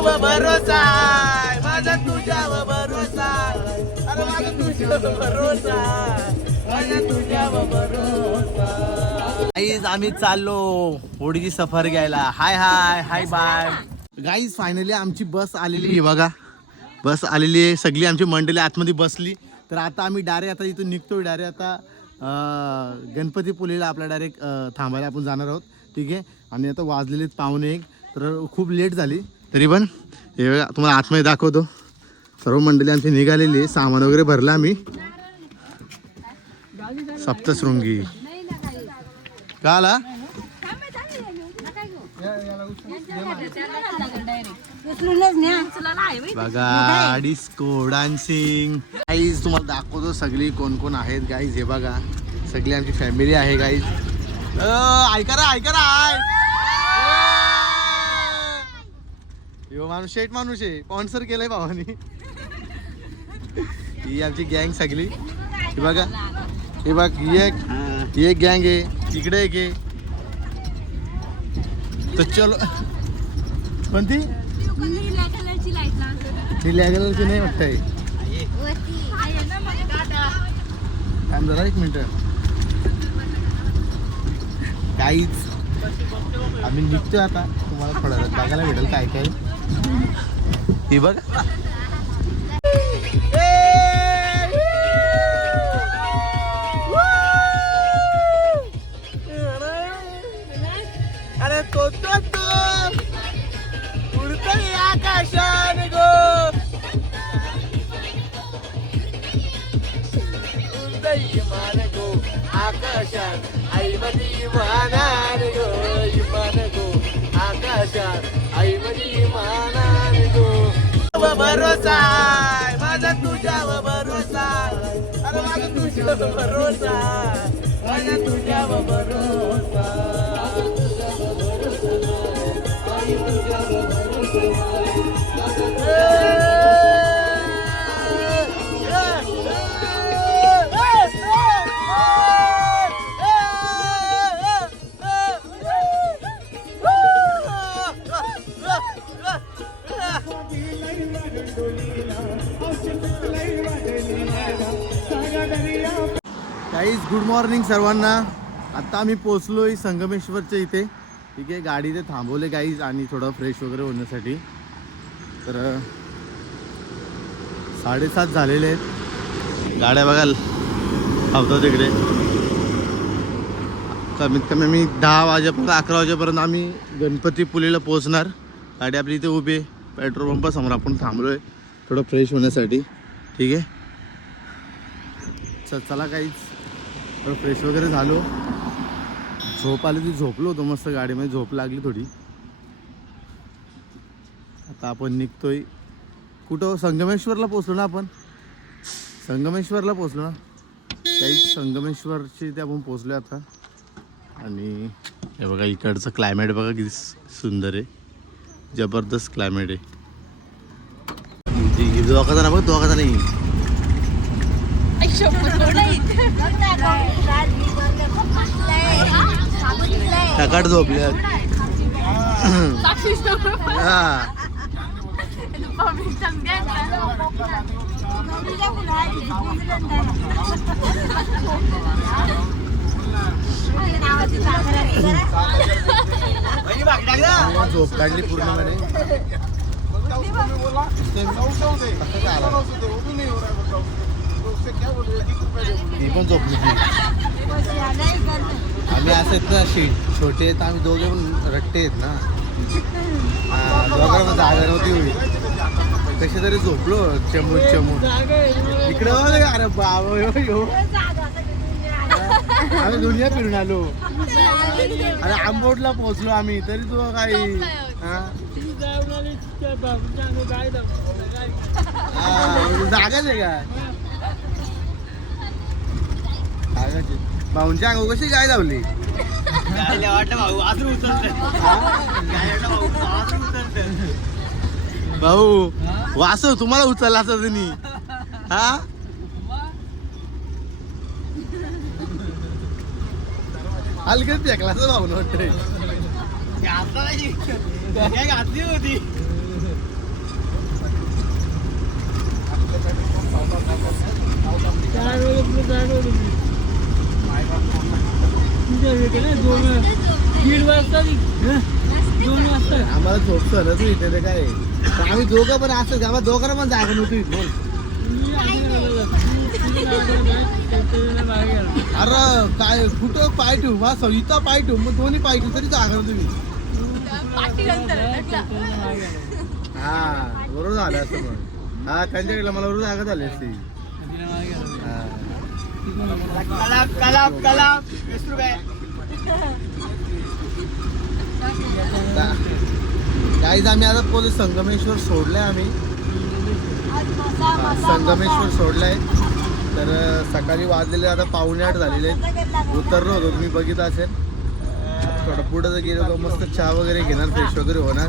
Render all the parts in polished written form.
भरोसा माझा तुझ्यावर भरोसा, अरे माझा तुझ्यावर भरोसा, माझा तुझ्यावर भरोसा. गाईज आम्ही चाललो होडीची सफर घ्यायला. हाय हाय हाय बाय गाईज. फायनली आमची बस आलेली आहे बघा. बस आलेली आहे, सगळी आमची मंडळी आतमध्ये बसली. तर आता आम्ही डायरेक्ट आता इथून निघतोय. डायरेक्ट आता गणपतीपुळेला आपल्या डायरेक्ट थांबायला आपण जाणार आहोत. ठीक आहे. आणि आता वाजलेले 1:45, तर खूप लेट झाली. तरी पण हे वेळा तुम्हाला आतमध्ये दाखवतो. सर्व मंडळी आमची निघालेली आहे, सामान वगैरे भरलं आम्ही. सप्तशृंगी का आला बघा. डिस्को डान्सिंग गाईज तुम्हाला दाखवतो सगळी कोण कोण आहेत गाईज. हे बघा सगळी आमची फॅमिली आहे गाईज. ऐका रा यो माणूस शेट माणूस आहे, स्पॉन्सर केलंय भावानी. ही आमची गँग सगळी. हे बघा, हे बघ ही एक गँग आहे, इकडे एक आहे. तर चलो. कोणती निळ्या कलरची नाही वाटतंय. जरा एक मिनिट. काहीच आम्ही निघतोय आता. तुम्हाला थोड्या वेळात बघायला भेटेल काय काय. हे बघ अरे तो उडतोय आकाशाने गो, उडतोय विमान गो आकाशात. आई माझी विमानान गो, विमान गो आकाशात. आई माझी विमानान गो. भरोसा माझा तुझ्यावर भरोसा, अरे माझा तुझ्यावर भरोसा, माझा तुझ्यावर भरोसा. गाईज गुड मॉर्निंग सर्वांना. आता आम्ही पोचलोय संगमेश्वरच्या इथे. ठीक आहे. गाडी इथे थांबवले गाईज आणि थोडं फ्रेश वगैरे होण्यासाठी. तर 7:30 झालेले आहेत. गाड्या बघाल थांबतो तिकडे. कमीत कमी मी 10 वाजेपर्यंत 11 वाजेपर्यंत आम्ही गणपतीपुळेला पोहोचणार. गाडी आपली इथे उभी आहे पेट्रोल पंपासमोर. आपण थांबलोय थोडं फ्रेश होण्यासाठी. ठीक आहे. चला काहीच थोडं फ्रेश वगैरे झालो. झोप आली ती झोपलो होतो मस्त. गाडीमध्ये झोप लागली थोडी. आता आपण निघतोय कुठं. संगमेश्वरला पोचलो ना आपण. संगमेश्वरला पोचलो ना काहीच. संगमेश्वरची ते आपण पोचलो आता. आणि हे बघा इकडचं क्लायमेट बघा किती सुंदर आहे. जबरदस्त क्लायमेट आहे. दोघाचा ना बघ, दोघाचा नाही. टकाट झोपल्या. झोप काढली पूर्णपणे. मी पण झोपली. आम्ही असं आहेत ना छोटे आहेत आम्ही दोघे पण रट्टे आहेत ना. दोघांना जागा नव्हती होईल. कसे तरी झोपलो चमून चमून. इकडे अरे बाबा यो आम्ही दुनिया फिरून आलो. अरे आंबोटला पोहोचलो आम्ही. तरी तू काही जागाच आहे का. भाऊंच्या अंगो कशी गाय धावली. भाऊ वासव तुम्हाला उचलला असं तुम्ही. हा हलकेच फेकला भाऊ नव्हतं. घातली होती आम्हाला झोप चालत इथे ते काय आम्ही दोघं पण असं आम्हाला दोघांना पण जागा नव्हती बोल. अरे काय कुठं पाय ठेवू मा इथं पाय ठेवू मग दोन्ही पाय ठेवू तरी जागा नव्हती. हा बरोबर झालं असं मग हा त्यांच्याकडे मला बरोबर जागा झाली असती. काहीच आम्ही आता पोहोचलो संगमेश्वर सोडलंय आम्ही संगमेश्वर सोडलंय तर सकाळी वाजलेले आता 7:45 झालेले आहेत. उतरलो होतो तुम्ही बघितलं असेल. थोडं पुढे जर गेलो तर मस्त चहा वगैरे घेणार फ्रेश वगैरे होणार.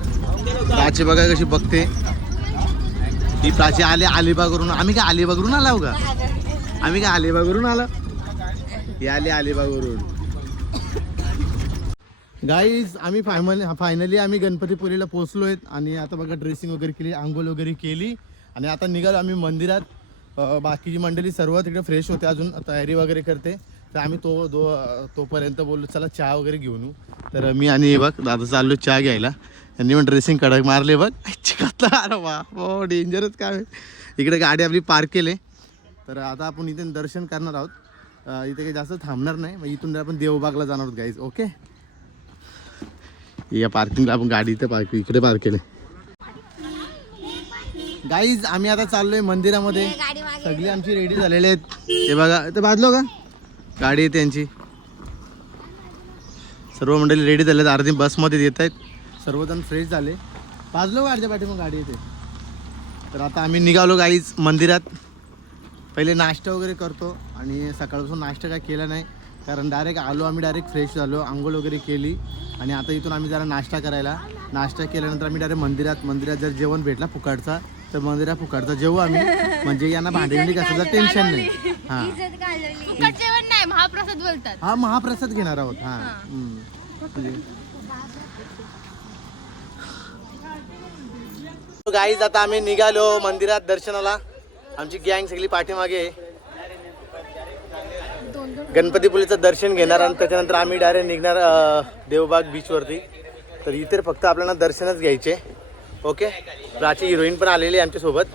प्राची बघा कशी बघते ही प्राची आले अलिबागवरून. आम्ही काय अलिबागवरून आलो का आम्ही काय अलिबागवरून आलो ही आली अलिबागवरून. गाईज आम्ही फायनली आम्ही गणपतीपुरीला पोहोचलोय आणि आता बघा ड्रेसिंग वगैरे केली आंघोळ वगैरे केली आणि आता निघालो आम्ही मंदिरात. बाकीची मंडळी सर्व तिकडे फ्रेश होते अजून तयारी वगैरे करते तर आम्ही तोपर्यंत बोललो चला चहा वगैरे घेऊन येऊ. तर मी आणि बघ दादा चाललो चहा घ्यायला. त्यांनी पण ड्रेसिंग कडक मारले बघ अरे वा हो डेंजरच काय. इकडे गाडी आपली पार्क केली तर आता आपण इथे दर्शन करणार आहोत. इथे काही जास्त थांबणार नाही मग इथून आपण देवबागला जाणार आहोत गाईज. ओके या पार्किंगला आपण गाडी इथे इकडे पार्क केले. गाईज आम्ही आता चाललोय मंदिरामध्ये. सगळी आमची रेडी झालेले आहेत. हे बघा ते बाजलो का गाडी आहे त्यांची. सर्व मंडळी रेडी झालेत. अर्धी बसमध्ये येत आहेत. सर्वजण फ्रेश झाले. बाजलो गाडीच्या पाठी मग गाडी येते. तर आता आम्ही निघालो गाईज मंदिरात. पहिले नाश्ता वगैरे करतो आणि सकाळपासून नाश्ता काय केला नाही कारण डायरेक्ट आलो आम्ही डायरेक्ट फ्रेश झालो आंघोळ वगैरे केली आणि आता इथून आम्ही जरा नाश्ता करायला. नाश्ता केल्यानंतर आम्ही डायरेक्ट मंदिरात जर जेवण भेटला फुकाटचा तर मंदिरात फुकाटचा जेवू आम्ही. म्हणजे यांना भांडणी कसं टेन्शन नाही. हा जेवण नाही महाप्रसाद बोलतात. हा महाप्रसाद घेणार आहोत. हा गाईज आता आम्ही निघालो मंदिरात दर्शनाला. आमची गँग सगळी पाठीमागे. गणपतीपुरीचं दर्शन घेणार आणि त्याच्यानंतर आम्ही डायरेक्ट निघणार देवबाग बीचवरती. तर इथे फक्त आपल्याला दर्शनच घ्यायचे. ओके प्राची हिरोईन पण आलेली आहे आमच्यासोबत.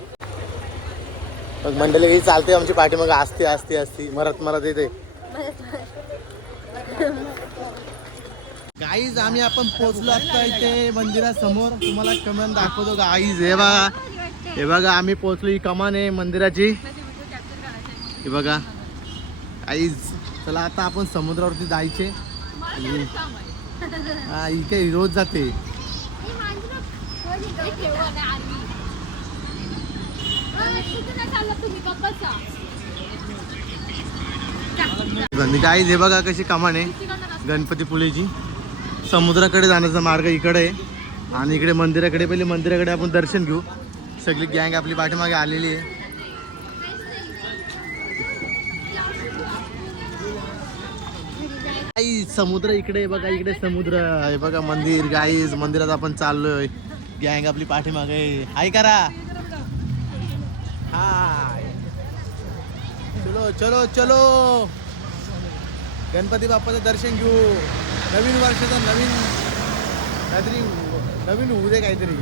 मग मंडळी ही चालते आमची पाठीमागे असते मरत येते. गाईज आम्ही आपण पोहोचलो आता इथे मंदिरासमोर. तुम्हाला कमान दाखवतो गाईज. हे बघा आम्ही पोहोचलो. ही कमान आहे मंदिराची. हे बघा गाईज चला आता आपण समुद्रावरती जायचे. हा इथे रोज जाते. गाईज हे बघा कशी कमान आहे गणपतीपुळेची. समुद्राकडे जाण्याचा मार्ग इकडे आहे आणि इकडे मंदिराकडे. पहिले मंदिराकडे आपण दर्शन घेऊ. सगळी गँग आपली पाठीमागे आलेली आहे. समुद्र इकडे बघा इकडे समुद्र आहे बघा मंदिर. गाईज मंदिरात आपण चाललोय. गँग आपली पाठीमागे. हाय करा हाय. चलो चलो चलो गणपती बाप्पाचं दर्शन घेऊ. नवीन वर्षाचं नवीन होऊ दे काहीतरी.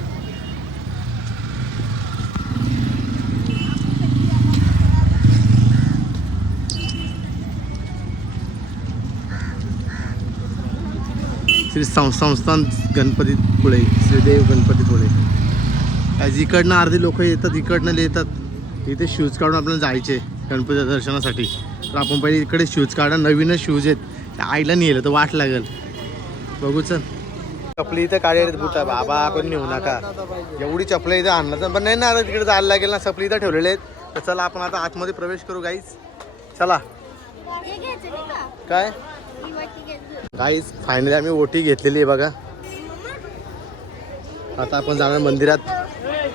श्री संस्थान गणपतीपुळे श्रीदेव गणपतीपुळे. आज इकडनं अर्धी लोक येतात इकडनं येतात. इथे शूज काढून आपल्याला जायचे गणपतीच्या दर्शनासाठी. तर आपण पहिले इकडे शूज काढा. नवीनच शूज आहेत. त्या आईला नेलं तर वाट लागेल. बघू चल. चपली इथं काढे बुटा बाबा कोणी नेऊ नका. एवढी चपलं इथं आणलं पण नाही ना. आता तिकडे जायला लागेल ना. चपली इथं ठेवलेले आहेत. तर चला आपण आता आतमध्ये प्रवेश करू गाईज. चला काय गाईज फायनली आम्ही ओटी घेतलेली आहे बघा. आता आपण जाणार मंदिरात.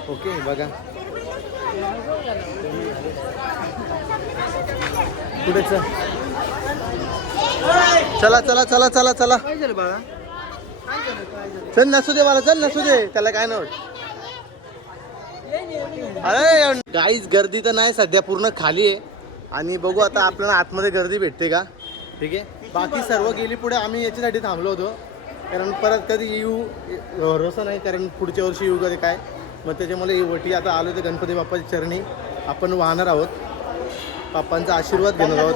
ओके बघा कुठे चला चला चला चला चला चल नसू दे मला. चल नसू दे त्याला काय नव्हतं. अरे गाईज गर्दी तर नाही सध्या पूर्ण खाली आहे आणि बघू आता आपल्याला आतमध्ये गर्दी भेटते का. ठीक आहे बाकी सर्व गेली पुढे. आम्ही याच्यासाठी थांबलो होतो, कारण परत कधी येऊ भरोसा नाही, कारण पुढच्या वर्षी येऊ कधी काय. मग त्याच्यामुळे ही वटी आता आलो ते गणपती बाप्पाच्या चरणी आपण वाहणार आहोत, बाप्पांचा आशीर्वाद घेणार आहोत.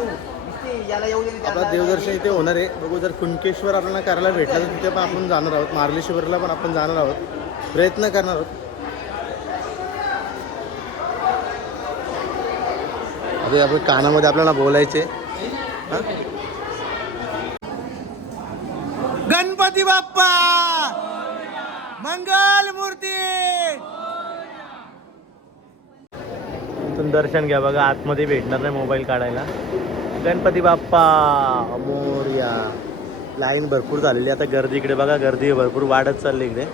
आपला देवदर्शन इथे होणार आहे. बघू, जर कुणकेश्वर आपल्याला करायला भेटला तर तिथे पण आपण जाणार आहोत. मार्लेश्वरला पण आपण जाणार आहोत, प्रयत्न करणार आहोत. अरे आपण कानामध्ये आपल्याला बोलायचे. गणपती बाप्पा मंगल मूर्ती. दर्शन घ्या. बघा आतमध्ये भेटणार नाही मोबाईल काढायला. गणपती बाप्पा मोरया. लाईन भरपूर झालेली आता. गर्दी इकडे बघा, गर्दी भरपूर वाढत चालली इकडे.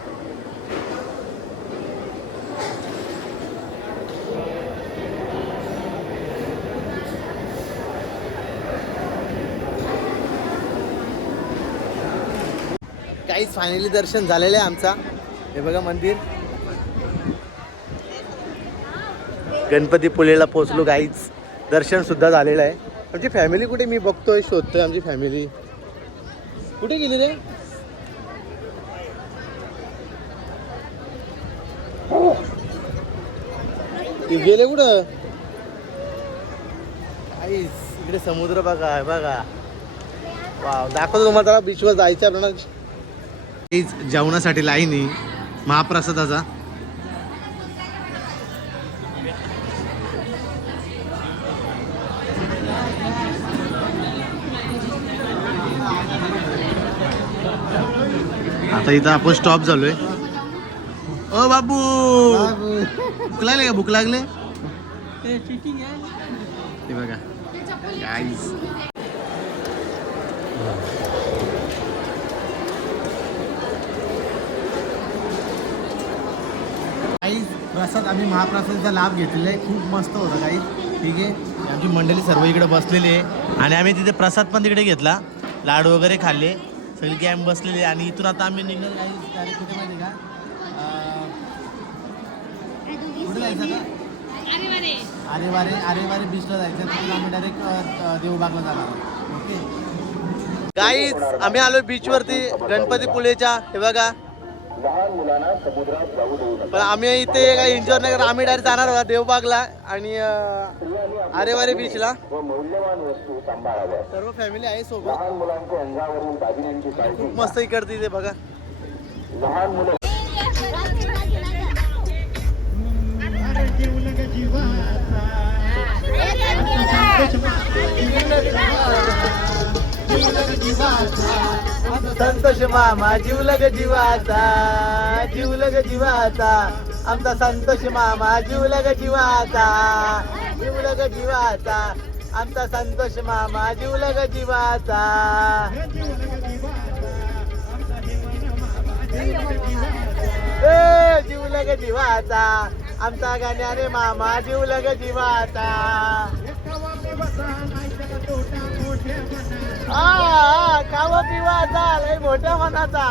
काहीच फायनली दर्शन झालेलं आहे आमचा. हे बघा मंदिर. गणपतीपुळेला पोहोचलो गाईच. दर्शन सुद्धा झालेलं आहे. आमची फॅमिली कुठे, मी बघतोय, शोधतोय आमची फॅमिली कुठे गेली रे. ती गेले कुठं. काहीच इकडे समुद्र बघा बघा. वाव, दाखवतो तुम्हाला. जरा बीचवर जायचं आपल्याला. जेवणासाठी लाईन आहे महाप्रसादाचा. आता इथं आपण स्टॉप झालोय. ओ बाबू, भूक लागले का? भूक लागले ते बघा गाईस. प्रसाद आम्ही महाप्रसादाचा लाभ घेतलेला आहे. खूप मस्त होता काही. ठीक आहे, आमची मंडळी सर्व इकडे बसलेली आहे आणि आम्ही तिथे प्रसाद पण तिकडे घेतला. लाडू वगैरे खाल्ले. सगळी कॅम्प बसलेली. आणि इथून आता आम्ही निघणार काही डायरेक्ट कुठे माहिती का, कुठे जायचं का? आरेवारे बीचला जायचं. तिथून आम्ही डायरेक्ट देवबागला जाणार. ओके गाईज, आम्ही आलो बीचवरती गणपतीपुळेच्या. हे बघा, पण आम्ही इथे काही एन्जॉय नाही करत. आम्ही डायरेक्ट जाणार होता देवबागला आणि आरेवारे बीचला. सर्व फॅमिली आहे सोबत. खूप मस्त इकडे तिथे बघा. संतोष मामा जीवलग जीवाचा, जीवलग जीवाचा. आमचा संतोष मामा जीवलग जीवाचा, जीवलग जीवाचा. आमचा संतोष मामा जीवलग जीवाचा. जीवलग जीवाचा. आमचा गाण्याने मामा जीवलग जीवाचा. खावा पिवाचा लय मोठ्या मनाचा.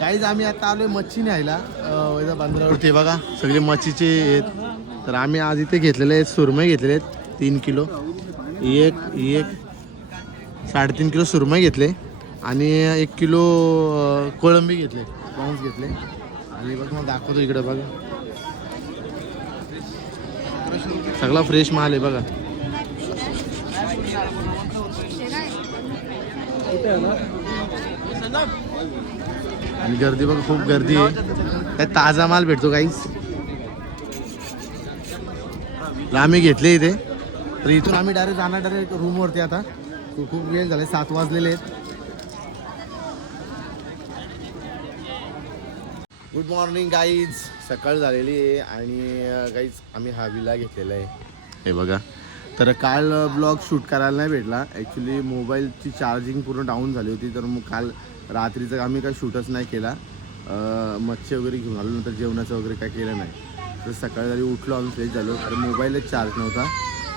गाईज आम्ही आता आलोय मच्छी न्यायला बांद्रावरती. बघा सगळे मच्छीचे आहेत. तर आम्ही आज इथे घेतलेले आहेत सुरमई घेतलेले आहेत 3 किलो. एक 3.5 किलो सुरमई घेतले आणि 1 किलो कोळंबी घेतले, बाउन्स घेतले. आणि बघ मग दाखवतो इकडे बघा सगळा फ्रेश माल आहे बघा. आणि गर्दी बघा, खूप गर्दी आहे. त्यात ताजा माल भेटतो काहीच. आम्ही घेतले इथे, तर इथून आम्ही डायरेक्ट रूमवरती. आता खूप वेळ झाले, 7 वाजलेले आहेत. Good morning guys. सकाळ झालेली आहे आणि गाईज आम्ही हा विला घेतलेला आहे हे बघा. तर काल ब्लॉग शूट करायला नाही भेटला. ॲक्च्युली मोबाईलची चार्जिंग पूर्ण डाऊन झाली होती, तर मग काल रात्रीचं आम्ही काही शूटच नाही केला. मच्छी वगैरे घेऊन आलो, नंतर जेवणाचं वगैरे काय केलं नाही. तर सकाळी जरी उठलो आम्ही फ्रेश झालो, तर मोबाईलच चार्ज नव्हता.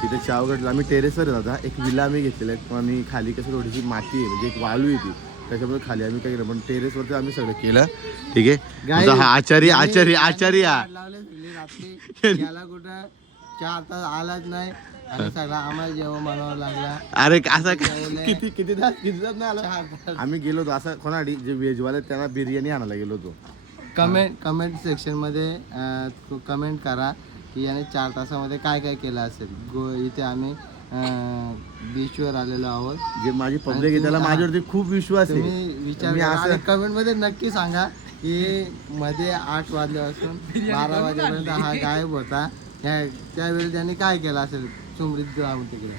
तिथे चहा वगैरे आम्ही टेरेसवर जाता एक विला आम्ही घेतलेला आहे. पण आम्ही खाली कसं थोडीशी माती आहे, म्हणजे एक वाळू आहे ती, त्याच्यामुळे खाली आम्ही काही केलं, पण टेरेसवरती आम्ही सगळं केलं. ठीक आहे. हा आचारी हा याला कुठं 4 तास आलाच नाही आणि सगळा आम्हाला जेवण बनवावं लागला. अरे असं किती तास नाही आला. आम्ही गेलो होतो असं कोणाडी जे व्हेजवाले त्यांना बिर्याणी आणायला गेलो होतो. कमेंट सेक्शनमध्ये कमेंट करा की याने 4 तासामध्ये काय काय केलं असेल. इथे आम्ही बीचवर आलेलो आहोत. जे माझी पब्लिक आहे त्याला माझ्यावरती खूप विश्वास आहे. तुम्ही विचार करा आणि कमेंटमध्ये नक्की सांगा की मध्ये 8 वाजल्यापासून 12 वाजेपर्यंत हा गायब होता. त्यावेळी त्याने काय केलं असेल सुमृद्ध तिकडे.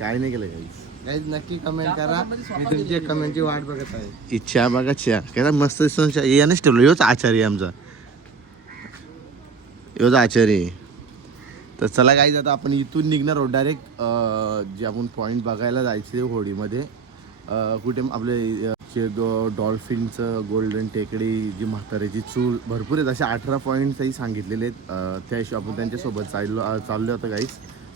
काय नाही केलं गाईज नक्की कमेंट करा. मी तुमची कमेंटची वाट बघत आहे. इच्छा बघा चहा काय मस्त यानेच ठेवलं. योच आचार्य आमचा, योच आचार्य. तर चला गाईज आता आपण इथून निघणार आहोत डायरेक्ट जे आपण पॉईंट बघायला जायचे होडीमध्ये. कुठे आपले डॉल्फिनचं, गोल्डन टेकडी, जी म्हाताऱ्याची चूल, भरपूर आहेत असे 18 पॉईंट्सही सांगितलेले आहेत. त्या हिशोब आपण त्यांच्यासोबत चाललो होतं गाईज.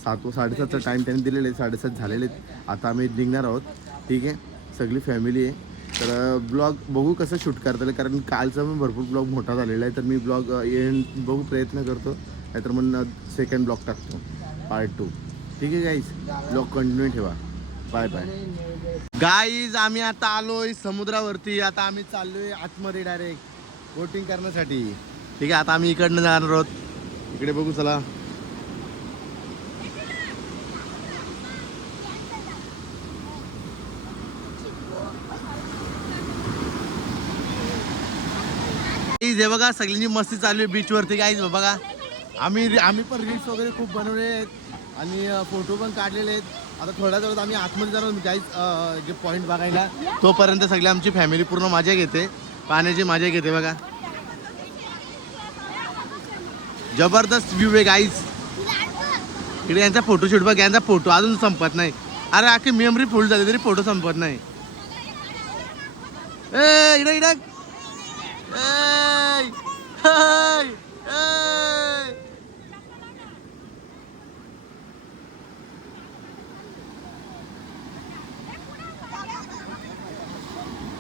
7:30चा टाईम त्यांनी दिलेले आहेत, 7:30 झालेले आहेत. आता आम्ही निघणार आहोत. ठीक आहे, सगळी फॅमिली आहे. तर ब्लॉग बघू कसं शूट करता येईल, कारण कालचा पण भरपूर ब्लॉग मोठा झालेला आहे. तर मी ब्लॉग बघू प्रयत्न करतो, नाहीतर मग सेकंड ब्लॉग टाकतो पार्ट 2. ठीक आहे गाईज, ब्लॉग कंटिन्यू ठेवा. Bye bye guys. आम्ही आता आलोय समुद्रावरती. आता आम्ही चाललोय आतमध्ये डायरेक्ट बोटिंग करण्यासाठी. ठीक आहे, आता आम्ही इकडनं जाणार आहोत. इकडे बघू चला. हे बघा सगळ्यांची मस्ती चालू आहे बीचवरती गाईज. बघा आम्ही पण रील्स वगैरे खूप बनवले आहेत आणि फोटो पण काढलेले आहेत. आता थोड्या वेळात आम्ही आतमध्ये जाणार गाईज जे पॉईंट बघायला. तोपर्यंत सगळी आमची फॅमिली पूर्ण मजा घेते, पाण्याची मजा घेते. बघा जबरदस्त व्ह्यू आहे गाईज. इकडे यांचा फोटोशूट बघ, यांचा फोटो अजून संपत नाही. अरे आखी मेमरी फुल झाली तरी फोटो संपत नाही. इकडे इकडे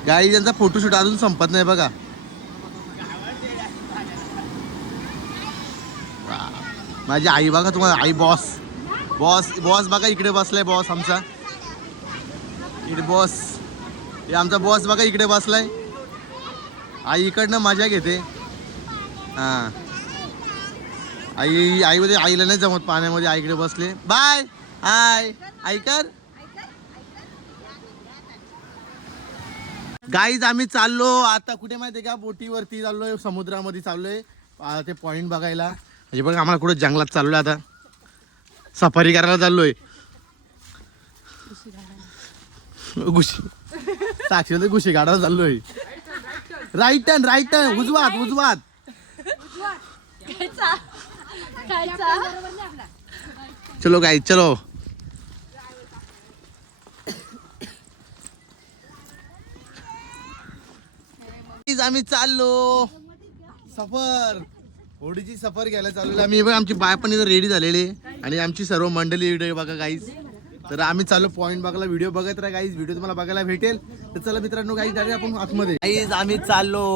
गाई यांचा फोटोशूट अजून संपत नाही बघा. माझी आई बघा, तुम्हाला आई बॉस बघा इकडे बसलाय. बॉस आमचा इकडे बॉस, हे आमचा बॉस बघा इकडे बसलाय. आई इकडनं मजा घेते. हां आईमध्ये आईला नाही जमत पाण्यामध्ये, आईकडे बसले. बाय हाय आई कर. गाईज आम्ही चाललो आता कुठे माहिती आहे का, बोटीवरती चाललोय, समुद्रामध्ये चाललोय ते पॉईंट बघायला. म्हणजे बघा आम्हाला कुठे जंगलात चाललोय, आता सफारी करायला चाललोय. साक्षी गुशी गाडायला चाललोय. राईट टर्न उजवात. चलो गाईज चलो. आम्ही चाललो सफर, होडीची सफर घ्यायला चाललो आम्ही. बघा आमची बाय पण इथं रेडी झालेली आणि आमची सर्व मंडळी व्हिडिओ बघा गाईज. तर आम्ही चाललो पॉईंट बघायला. व्हिडिओ बघत राहा गाईज, व्हिडिओ तुम्हाला बघायला भेटेल. तर चला मित्रांनो गाईज डायरेक्ट आपण आतमध्ये. गाईज आम्ही चाललो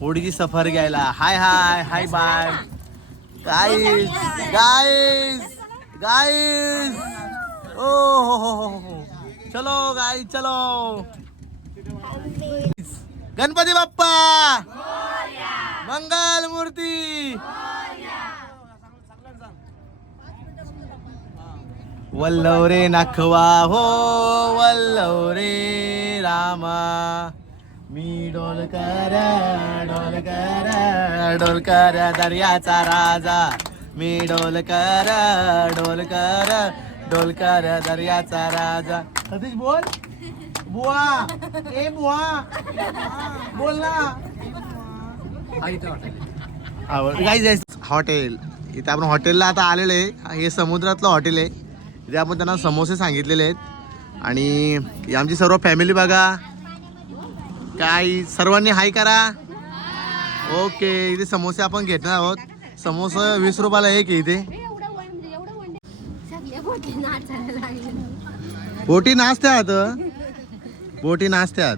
होडीची सफर घ्यायला. Hi bye guys. हो चलो गाईज चलो. गणपती बाप्पा मंगल मूर्ती. वल्लव रे नखवा हो वल्लव रे रामा मी डोलकर डोलकर डोलकर दर्याचा राजा मी डोलकर डोलकर डोलकर दर्याचा राजा. सतीश बोल बुवा ए बुवा बोल ना. हॉटेल इथे आपण हॉटेलला आता आलेलो आहे. हे समुद्रातलं हॉटेल आहे. इथे आपण त्यांना समोसे सांगितलेले आहेत आणि ही आमची सर्व फॅमिली बघा. काय सर्वांनी हाय करा. ओके इथे समोसे आपण घेणार आहोत. समोसा 20 रुपयाला एक आहे इथे. बोटी नाचत्यात बोटी नाचत्यात.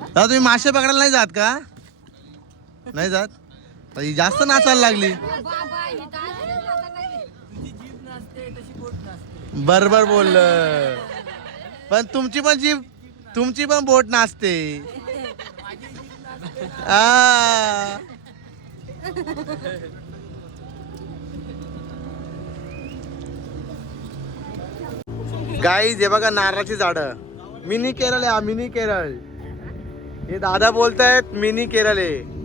दादा तुम्ही मासे पकडायला नाही जात का? नाही जात. ही जास्त नाचायला लागली. बरोबर बोललं. पण तुमची पण जीभ तुमची पण बोट नाचते. गाईज हे बघा नारळाची झाडं. मिनी केरळ आहे. मिनी केरळ. हे दादा बोलतायत मिनी केरळ आहे.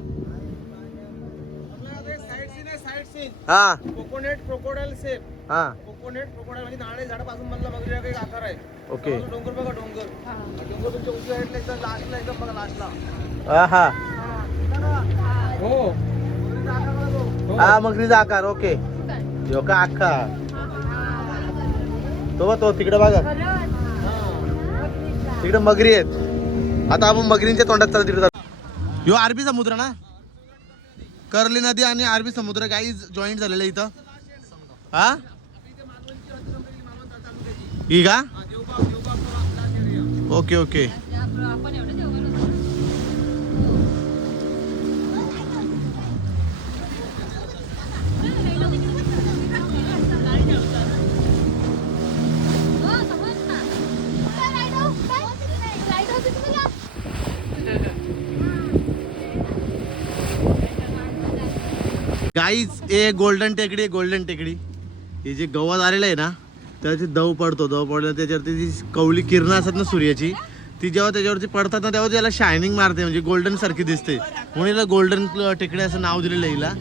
हा कोकोनट क्रोकोडाईल सेप. हा कोकोनट क्रोकोडाईल म्हणजे नारळी झाडापासून बनला बघा एक आकार आहे. ओके. डोंगर बघा डोंगर. डोंगर तुमच्या उजव्या साईडला एकदम लास्टला एकदम बघा लास्टला. हा हो हा मगरीचा आकार. ओके यो का अख्खा तो तिकडे बघा तिकडे मगरी आहेत. आता आपण मगरींच्या तोंडात चालू तिकडे जातो. ह्यो अरबी समुद्र ना. कर्ली नदी आणि अरबी समुद्र काही जॉईंट झालेलं इथं. हा ही का. Okay okay. गाईज ए गोल्डन टेकडी. गोल्डन टेकडी हे जे गवत आलेलं आहे ना त्याची दव पडतो. दव पडलं त्याच्यावरती जी कवली किरणं असतात ना सूर्याची ती जेव्हा त्याच्यावरती पडतात ना तेव्हा त्याला शायनिंग मारते. म्हणजे गोल्डन सारखी दिसते म्हणून हिला गोल्डन टेकडी असं नाव दिलेलं आहे हिला.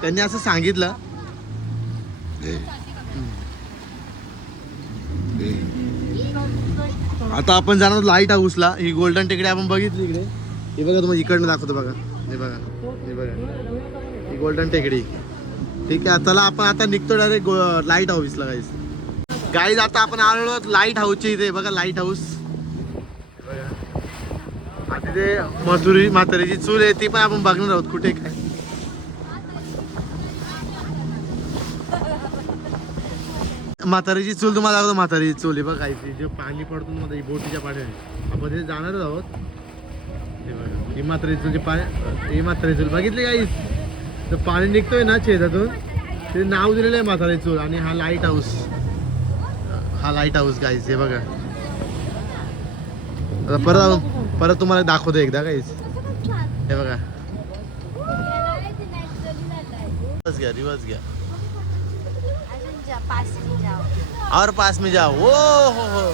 त्यांनी असं सांगितलं. आता आपण जाणार लाईट हाऊसला. ही गोल्डन टेकडी आपण बघितली इकडे. हे बघा तुम्हाला इकडनं दाखवतो बघा. हे बघा हे बघा ही गोल्डन टेकडी. ठीक आहे चला आपण आता निघतो डायरेक्ट लाईट हाऊसला. गाईज आता आपण आलो लाईट हाऊसच्या इथे. बघा लाईट हाऊस. तिथे म्हातारीची चूल आहे ती पण आपण बघणार आहोत कुठे काय. म्हातारीची चूल तुम्हाला दाखवतो. म्हातारीची चूल आहे बघा. काय जे पाणी पडतो ना बोटीच्या पाण्याने आपण तिथे जाणारच आहोत. हे बघा ही म्हातारीची चूल ही म्हातारीची चूल बघितली गाईज. तर पाणी निघतोय ना छेदातून ते नाव दिलेलं आहे म्हातारी चूल. आणि हा लाईट हाऊस. हा लाईट हाऊस गाईज. हे बघा परत तुम्हाला दाखवतो एकदा गाईज. हे बघा रिवर्स घ्या रिवर्स घ्या. और पास में जाओ. ओ हो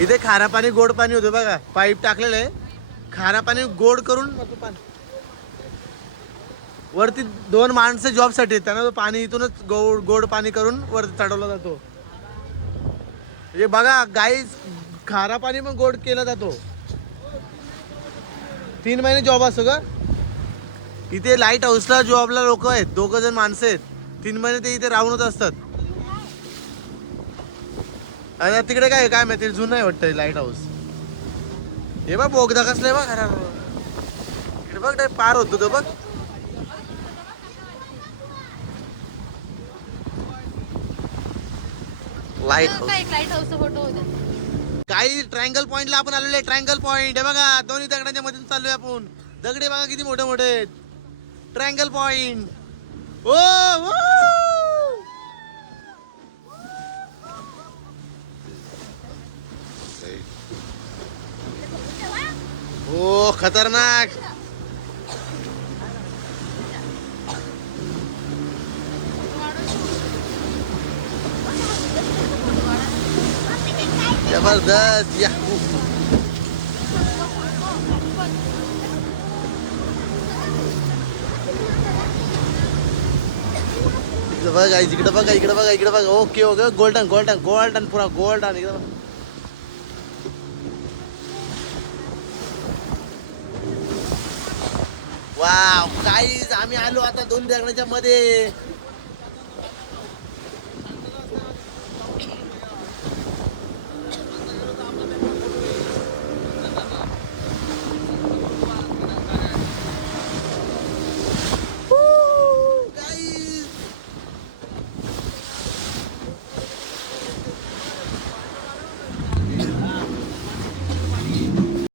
इथे खारा पाणी गोड पाणी होतं बघा. पाईप टाकलेलं आहे. खारा पाणी गोड करून वरती 2 माणसं जॉब साठी त्यांना पाणी इथूनच गोड पाणी करून वरती चढवला जातो. म्हणजे बघा गाईज खारा पाणी पण गोड केला जातो. 3 महिने जॉब असतो का इथे लाईट हाऊसला. जॉबला लोक आहेत 2 जण माणसं आहेत. 3 महिने ते इथे राहूनच असतात. आणि तिकडे काय माहिती जुनं आहे वाटतं लाईट हाऊस. हे बघ बोगदा कसलाय बघ. इकडे बघ पार होतो तो बघ. लाईट हाऊसचा फोटो होता. काही ट्रायंगल पॉइंटला आपण आलेलो आहे. ट्रायंगल पॉइंट हे बघा. दोन्ही दगडांच्या मधून चाललोय आपण. दगडे बघा किती मोठे मोठे. Triangle point. ओ ओ खतरनाक. जबरदस्त. या बघा इकडे बघा इकडे बघा इकडे बघा. Okay okay. Golden golden golden पुरा गोल्डन. इकडे बघा. वाव गाईज आम्ही आलो आता दोन दगडाच्या मध्ये.